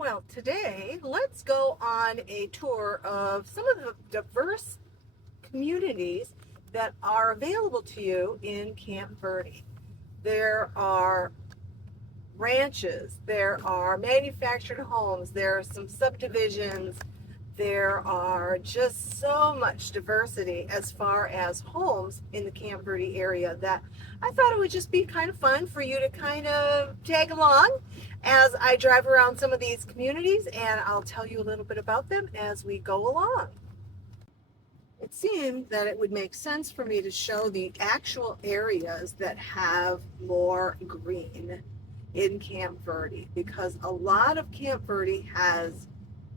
Well, today let's go on a tour of some of the diverse communities that are available to you in Camp Verde. There are ranches, there are manufactured homes, there are some subdivisions, there are just so much diversity as far as homes in the Camp Verde area that I thought it would just be kind of fun for you to kind of tag along as I drive around some of these communities, and I'll tell you a little bit about them as we go along. It seemed that it would make sense for me to show the actual areas that have more green in Camp Verde, because a lot of Camp Verde has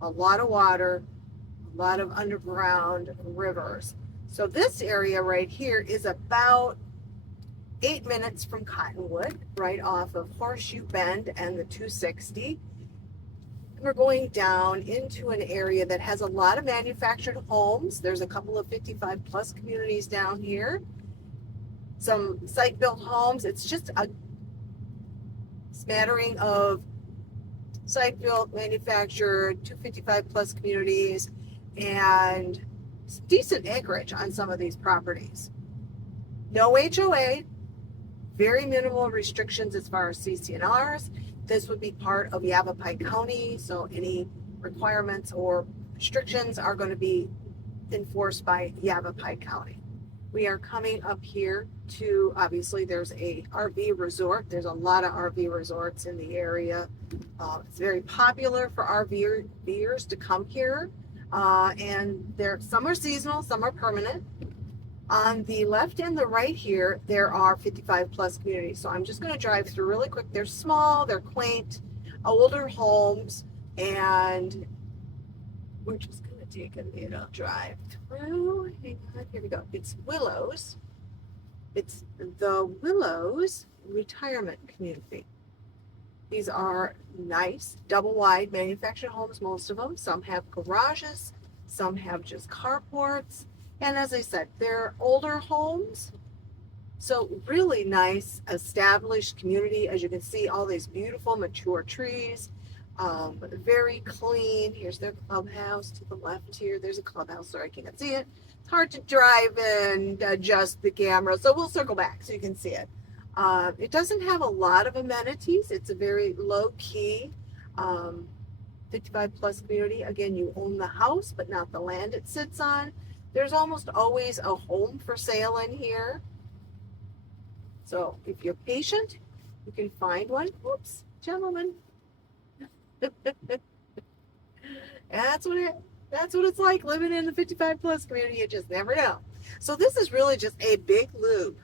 a lot of water, a lot of underground rivers. So this area right here is about 8 minutes from Cottonwood, right off of Horseshoe Bend and the 260. We're going down into an area that has a lot of manufactured homes. There's a couple of 55 plus communities down here. Some site-built homes. It's just a smattering of site-built, manufactured, 255 plus communities, and some decent acreage on some of these properties. No HOA, very minimal restrictions as far as CC&Rs. This would be part of Yavapai County, so any requirements or restrictions are going to be enforced by Yavapai County. We are coming up here to, obviously there's a RV resort. There's a lot of RV resorts in the area. It's very popular for RVers to come here, and some are seasonal, some are permanent. On the left and the right here, there are 55 plus communities. So I'm just going to drive through really quick. They're small, they're quaint, older homes, and we're just going to take a little drive through. Hang on, here we go. It's Willows. It's the Willows Retirement Community. These are nice, double wide manufactured homes, most of them. Some have garages, some have just carports. And as I said, they're older homes. So really nice, established community. As you can see, all these beautiful, mature trees. Very clean. Here's their clubhouse to the left here. There's a clubhouse, sorry, I can't see it. It's hard to drive and adjust the camera, so we'll circle back so you can see it. It doesn't have a lot of amenities. It's a very low-key 55 plus community. Again, you own the house, but not the land it sits on. There's almost always a home for sale in here. So if you're patient, you can find one. Whoops, gentlemen. That's what it's like living in the 55 plus community. You just never know. So this is really just a big loop.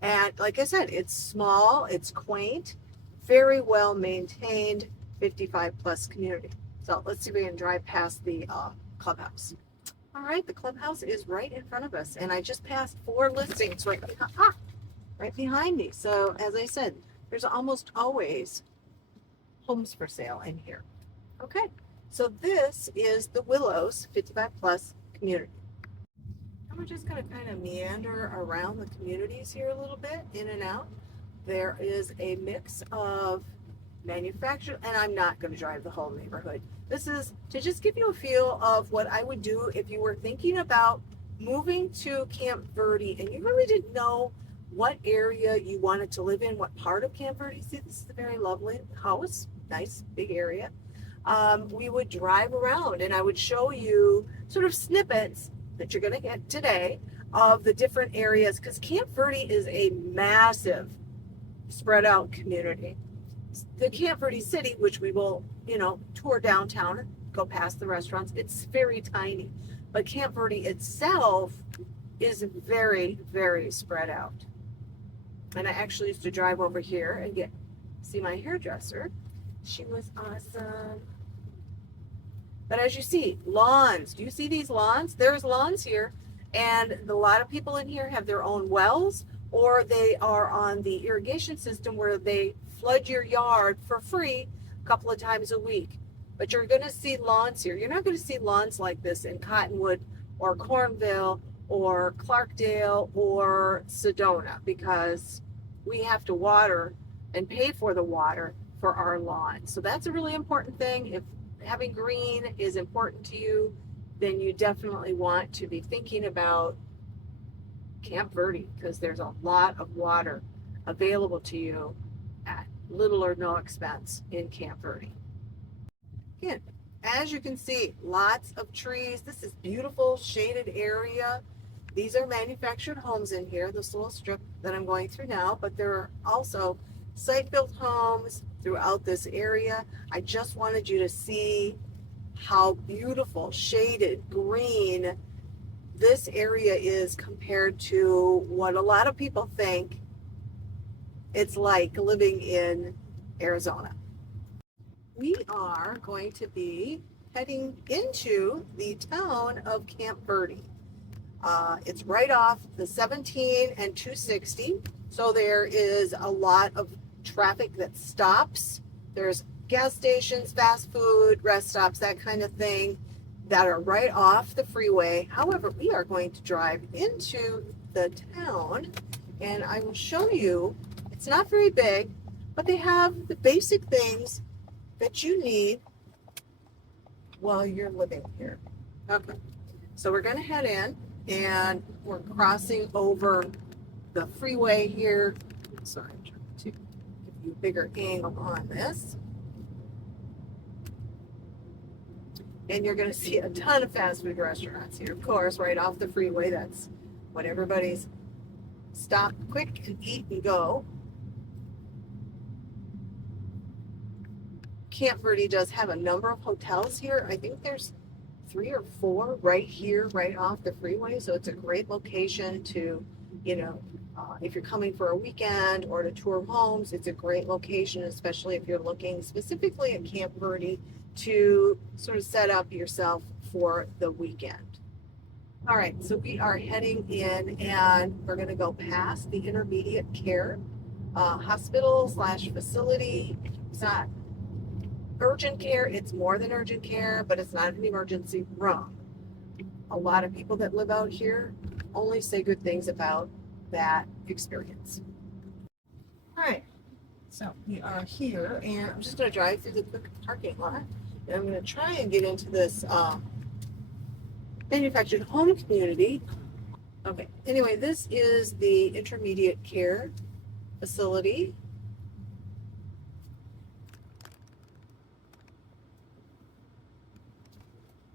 And like I said, it's small, it's quaint, very well maintained 55 plus community. So let's see if we can drive past the clubhouse. All right, the clubhouse is right in front of us, and I just passed 4 listings right behind me. So as I said, there's almost always homes for sale in here. Okay, so this is the Willows 55 plus community. And we're just going to kind of meander around the communities here a little bit, in and out. There is a mix of manufactured, and I'm not going to drive the whole neighborhood. This is to just give you a feel of what I would do if you were thinking about moving to Camp Verde and you really didn't know what area you wanted to live in, what part of Camp Verde. See, this is a very lovely house, nice big area. We would drive around and I would show you sort of snippets that you're going to get today of the different areas, because Camp Verde is a massive spread out community. The Camp Verde city, which we will, tour downtown and go past the restaurants, it's very tiny. But Camp Verde itself is very, very spread out. And I actually used to drive over here and see my hairdresser. She was awesome. But as you see, lawns. Do you see these lawns? There's lawns here. And a lot of people in here have their own wells, or they are on the irrigation system where they flood your yard for free a couple of times a week. But you're going to see lawns here. You're not going to see lawns like this in Cottonwood or Cornville or Clarkdale or Sedona, because we have to water and pay for the water for our lawn. So that's a really important thing. If having green is important to you, then you definitely want to be thinking about Camp Verde, because there's a lot of water available to you at little or no expense in Camp Verde. Again, as you can see, lots of trees. This is beautiful shaded area. These are manufactured homes in here, this little strip that I'm going through now, but there are also site-built homes throughout this area. I just wanted you to see how beautiful, shaded, green this area is compared to what a lot of people think it's like living in Arizona. We are going to be heading into the town of Camp Verde. It's right off the 17 and 260, so there is a lot of traffic that stops. There's gas stations, fast food, rest stops, that kind of thing that are right off the freeway. However, we are going to drive into the town and I will show you. It's not very big, but they have the basic things that you need while you're living here. Okay, so we're going to head in and we're crossing over the freeway here. Sorry, I'm trying to give you a bigger angle on this. And you're going to see a ton of fast food restaurants here, of course, right off the freeway. That's what everybody's stop quick and eat and go. Camp Verde does have a number of hotels here. I think there's 3 or 4 right here, right off the freeway. So it's a great location to, if you're coming for a weekend or to tour homes, it's a great location, especially if you're looking specifically at Camp Verde to sort of set up yourself for the weekend. All right, so we are heading in and we're going to go past the intermediate care hospital / facility. It's not urgent care, it's more than urgent care, but it's not an emergency room. A lot of people that live out here only say good things about that experience. All right, so we are here and I'm just going to drive through the quick parking lot and I'm going to try and get into this manufactured home community. Okay, anyway, this is the intermediate care facility.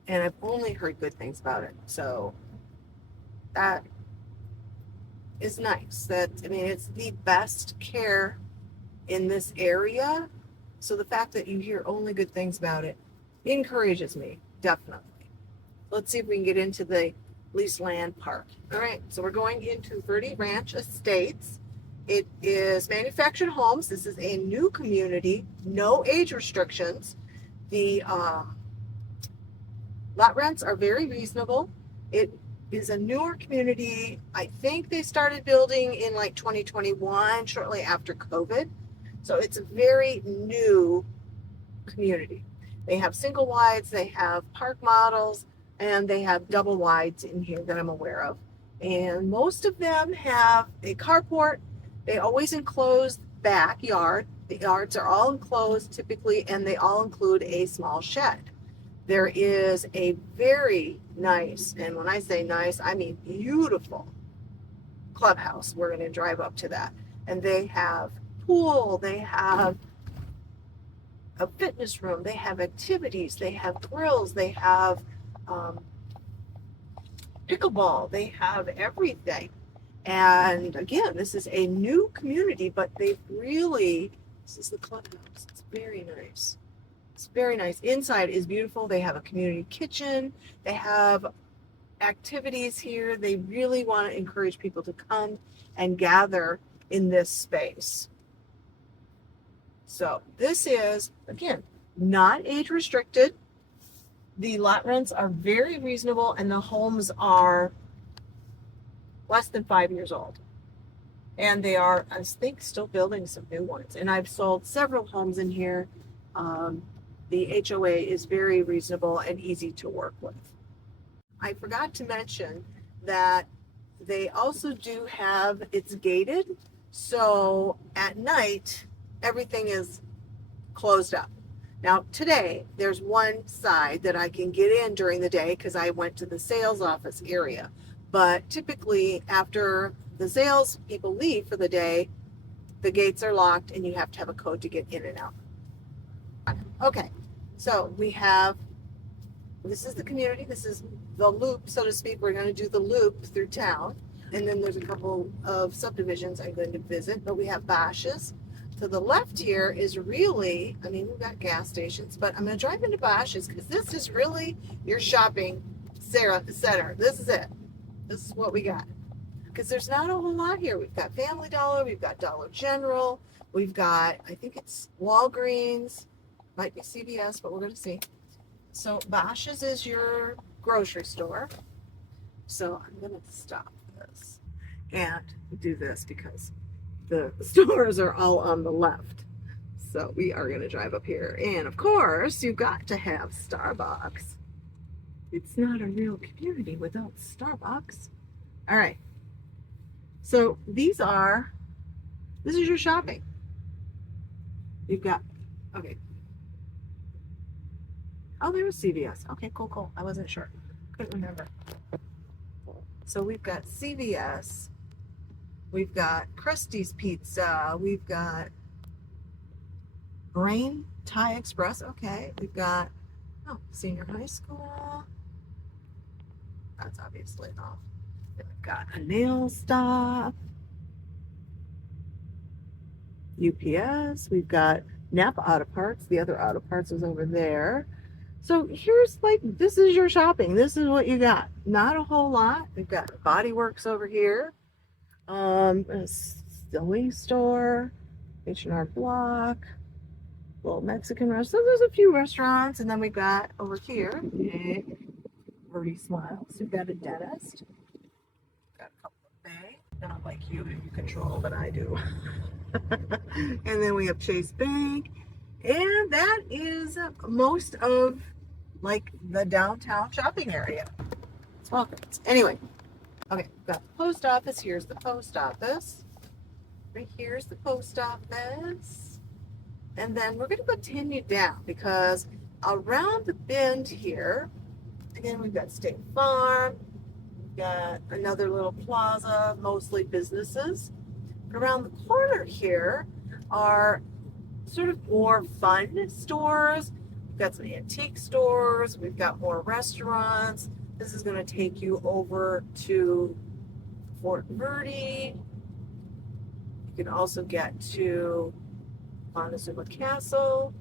And I've only heard good things about it. So that is nice. It's the best care in this area. So the fact that you hear only good things about it encourages me, definitely. Let's see if we can get into the leased land park. All right, so we're going into Verde Ranch Estates. It is manufactured homes. This is a new community, no age restrictions. The lot rents are very reasonable. It is a newer community. I think they started building in like 2021, shortly after COVID. So it's a very new community. They have single wides, they have park models, and they have double wides in here that I'm aware of. And most of them have a carport. They always enclose backyard. The yards are all enclosed typically, and they all include a small shed. There is a very nice, and when I say nice, I mean beautiful clubhouse. We're going to drive up to that. And they have pool, they have a fitness room, they have activities, they have grills, they have pickleball, they have everything. And again, this is a new community, but this is the clubhouse. It's very nice. It's very nice. Inside is beautiful. They have a community kitchen. They have activities here. They really want to encourage people to come and gather in this space. So this is, again, not age restricted. The lot rents are very reasonable and the homes are less than 5 years old. And they are, I think, still building some new ones. And I've sold several homes in here. The HOA is very reasonable and easy to work with. I forgot to mention that they also do have, it's gated. So at night, everything is closed up. Now today, there's one side that I can get in during the day because I went to the sales office area. But typically after the sales people leave for the day, the gates are locked and you have to have a code to get in and out. Okay, so we have, this is the community, this is the loop, so to speak. We're going to do the loop through town. And then there's a couple of subdivisions I'm going to visit, but we have Bosch's. To the left here is really, I mean, we've got gas stations, but I'm going to drive into Bosch's because this is really your shopping center. This is it. This is what we got. Because there's not a whole lot here. We've got Family Dollar, we've got Dollar General, we've got, I think it's Walgreens, might be CVS, but we're going to see. So Bosch's is your grocery store. So I'm going to stop this and do this because the stores are all on the left. So we are going to drive up here. And of course, you've got to have Starbucks. It's not a real community without Starbucks. All right. So this is your shopping. You've got, okay. Oh, there was CVS. Okay, cool. I wasn't sure. Couldn't remember. So we've got CVS. We've got Krusty's Pizza. We've got Brain Thai Express. Okay. We've got, senior high school. That's obviously off. Then we've got a nail stop. UPS. We've got Napa Auto Parts. The other auto parts is over there. So here's this is your shopping. This is what you got. Not a whole lot. We've got Body Works over here. A sewing store, H&R Block, little Mexican restaurant. So there's a few restaurants, and then we got over here, Verde Smiles. We've got a dentist. Got a couple of banks. Not like you control, but I do. And then we have Chase Bank, and that is most of the downtown shopping area. It's welcome. Anyway. Okay, we've got the post office. Here's the post office. Right here's the post office. And then we're going to continue down because around the bend here, again, we've got State Farm. We've got another little plaza, mostly businesses. Around the corner here are sort of more fun stores. We've got some antique stores. We've got more restaurants. This is going to take you over to Fort Verde. You can also get to Montezuma Castle.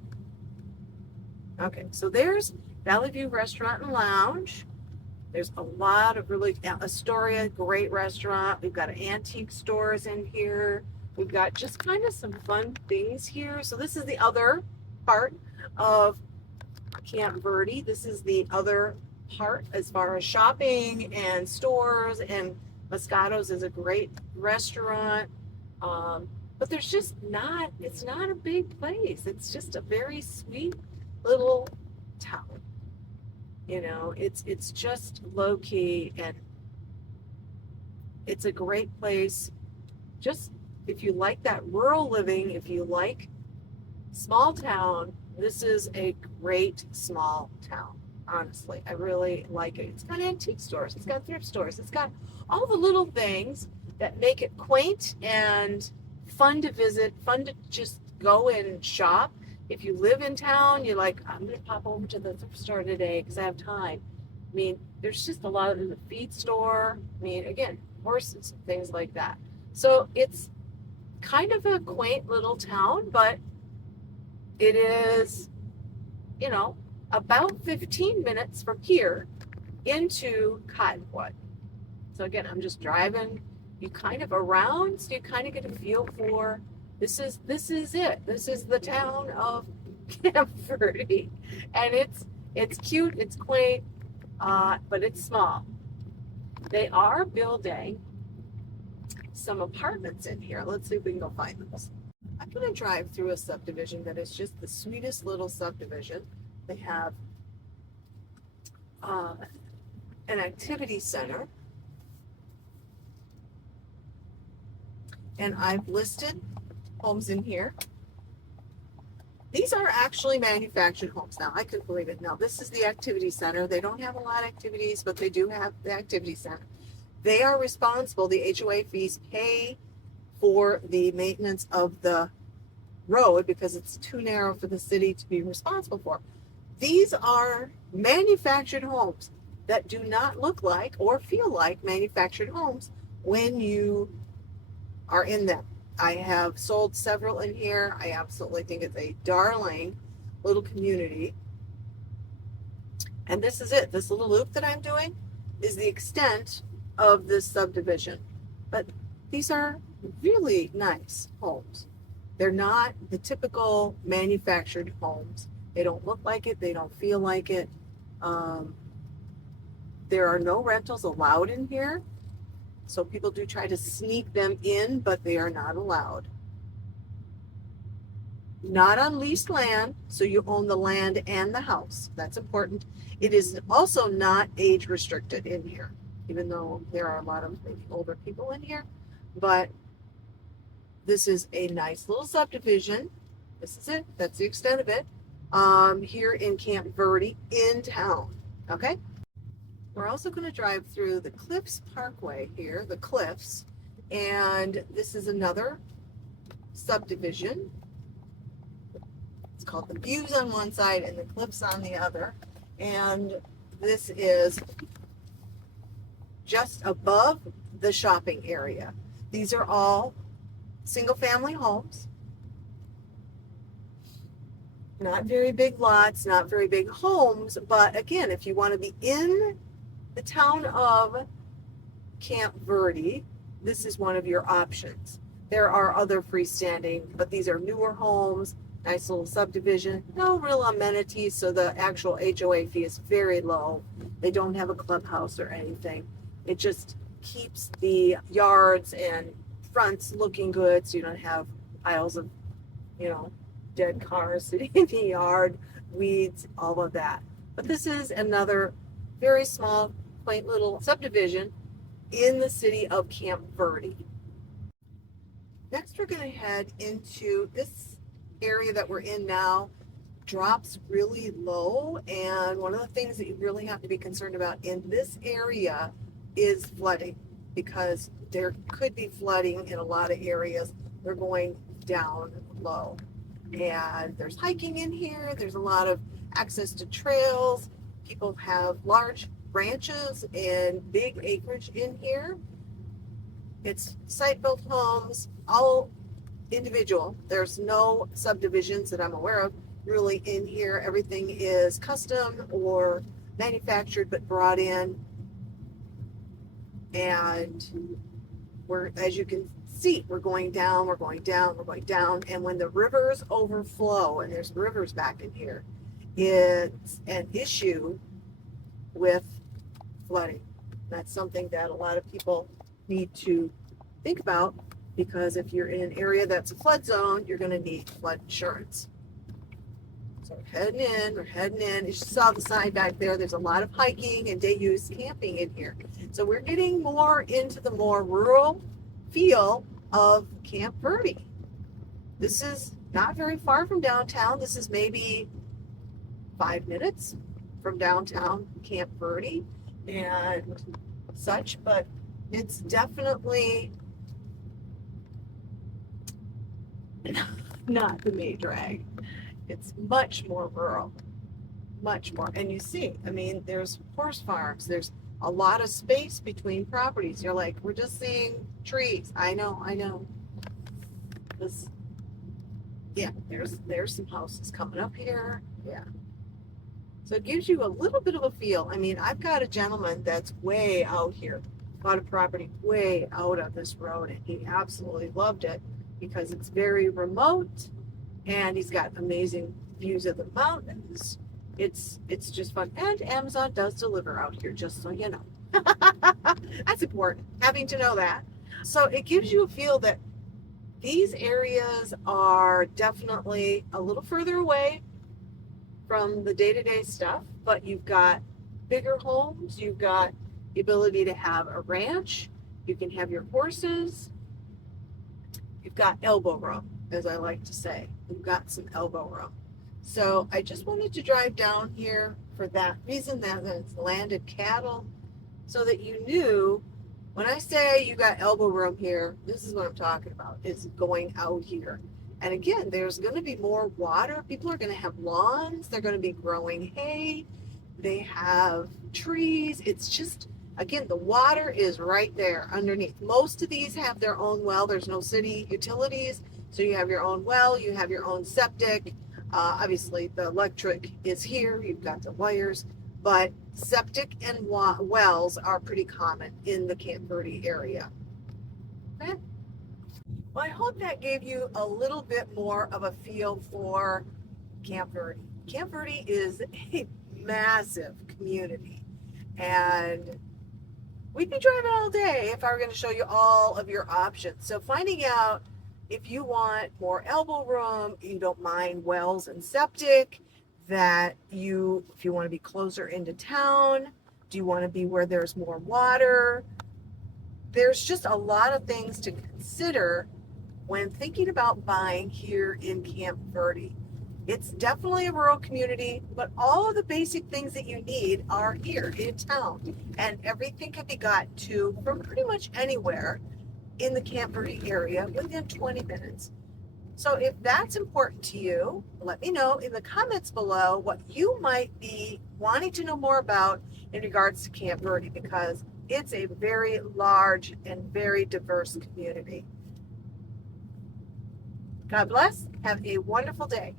Okay, so there's Valley View Restaurant and Lounge. There's a lot of really, Astoria, great restaurant. We've got antique stores in here. We've got just kind of some fun things here. So this is the other part of Camp Verde. This is the other part as far as shopping and stores, and Moscato's is a great restaurant, but there's just it's not a big place. It's just a very sweet little town. It's just low-key, and it's a great place just if you like that rural living, if you like small town. This is a great small town. Honestly, I really like it. It's got antique stores, it's got thrift stores, it's got all the little things that make it quaint and fun to visit, fun to just go and shop. If you live in town, you're like, I'm going to pop over to the thrift store today because I have time. I mean, there's just a lot of the feed store. I mean, again, horses, things like that. So it's kind of a quaint little town, but it is, about 15 minutes from here into Cottonwood. So again, I'm just driving you kind of around, so you kind of get a feel for this is it. This is the town of Camp Verde, and it's cute, it's quaint, but it's small. They are building some apartments in here. Let's see if we can go find those. I'm going to drive through a subdivision that is just the sweetest little subdivision. They have an activity center, and I've listed homes in here. These are actually manufactured homes. Now, I couldn't believe it. Now, this is the activity center. They don't have a lot of activities, but they do have the activity center. They are responsible, the HOA fees pay for the maintenance of the road because it's too narrow for the city to be responsible for. These are manufactured homes that do not look like or feel like manufactured homes when you are in them. I have sold several in here. I absolutely think it's a darling little community. And this is it. This little loop that I'm doing is the extent of this subdivision. But these are really nice homes. They're not the typical manufactured homes. They don't look like it. They don't feel like it. There are no rentals allowed in here. So people do try to sneak them in, but they are not allowed. Not on leased land, so you own the land and the house. That's important. It is also not age restricted in here, even though there are a lot of maybe older people in here. But this is a nice little subdivision. This is it. That's the extent of it. Here in Camp Verde in town. Okay. We're also going to drive through the Cliffs Parkway here, the Cliffs, and this is another subdivision. It's called the Views on one side and the Cliffs on the other, and this is just above the shopping area. These are all single-family homes. Not very big lots, not very big homes, but again, if you want to be in the town of Camp Verde, this is one of your options. There are other freestanding, but these are newer homes, nice little subdivision, no real amenities, so the actual HOA fee is very low. They don't have a clubhouse or anything. It just keeps the yards and fronts looking good, so you don't have piles of, dead cars sitting in the yard, weeds, all of that. But this is another very small, quaint little subdivision in the city of Camp Verde. Next, we're going to head into this area that we're in now. Drops really low, and one of the things that you really have to be concerned about in this area is flooding, because there could be flooding in a lot of areas. They're going down low, and there's hiking in here. There's a lot of access to trails. People have large ranches and big acreage in here. It's site-built homes, all individual. There's no subdivisions that I'm aware of really in here. Everything is custom or manufactured but brought in. And as you can see, we're going down, we're going down, we're going down. And when the rivers overflow, and there's rivers back in here, it's an issue with flooding. That's something that a lot of people need to think about, because if you're in an area that's a flood zone, you're going to need flood insurance. So we're heading in. You saw the sign back there. There's a lot of hiking and day use camping in here. So we're getting more into the more rural feel of Camp Verde. This is not very far from downtown. This is maybe 5 minutes from downtown Camp Verde and such, but it's definitely not the main drag. It's much more rural, much more. And you see, there's horse farms. There's a lot of space between properties. You're like, we're just seeing trees. I know. There's some houses coming up here. Yeah. So it gives you a little bit of a feel. I've got a gentleman that's way out here, bought a property way out on this road, and he absolutely loved it because it's very remote and he's got amazing views of the mountains. It's just fun. And Amazon does deliver out here, just so you know. That's important, having to know that. So it gives you a feel that these areas are definitely a little further away from the day-to-day stuff, but you've got bigger homes, you've got the ability to have a ranch, you can have your horses, you've got elbow room, as I like to say. You've got some elbow room. So I just wanted to drive down here for that reason, that it's landed cattle, so that you knew when I say you got elbow room here, this is what I'm talking about, is going out here. And again, there's going to be more water. People are going to have lawns. They're going to be growing hay. They have trees. It's just, again, the water is right there underneath. Most of these have their own well. There's no city utilities. So you have your own well, you have your own septic. Obviously, the electric is here. You've got the wires. But septic and wells are pretty common in the Camp Verde area. Okay? Well, I hope that gave you a little bit more of a feel for Camp Verde. Camp Verde is a massive community, and we'd be driving all day if I were going to show you all of your options. So finding out if you want more elbow room, you don't mind wells and septic, if you want to be closer into town, do you want to be where there's more water? There's just a lot of things to consider when thinking about buying here in Camp Verde. It's definitely a rural community, but all of the basic things that you need are here in town, and everything can be got to from pretty much anywhere in the Camp Verde area within 20 minutes. So if that's important to you, let me know in the comments below what you might be wanting to know more about in regards to Camp Verde, because it's a very large and very diverse community. God bless. Have a wonderful day.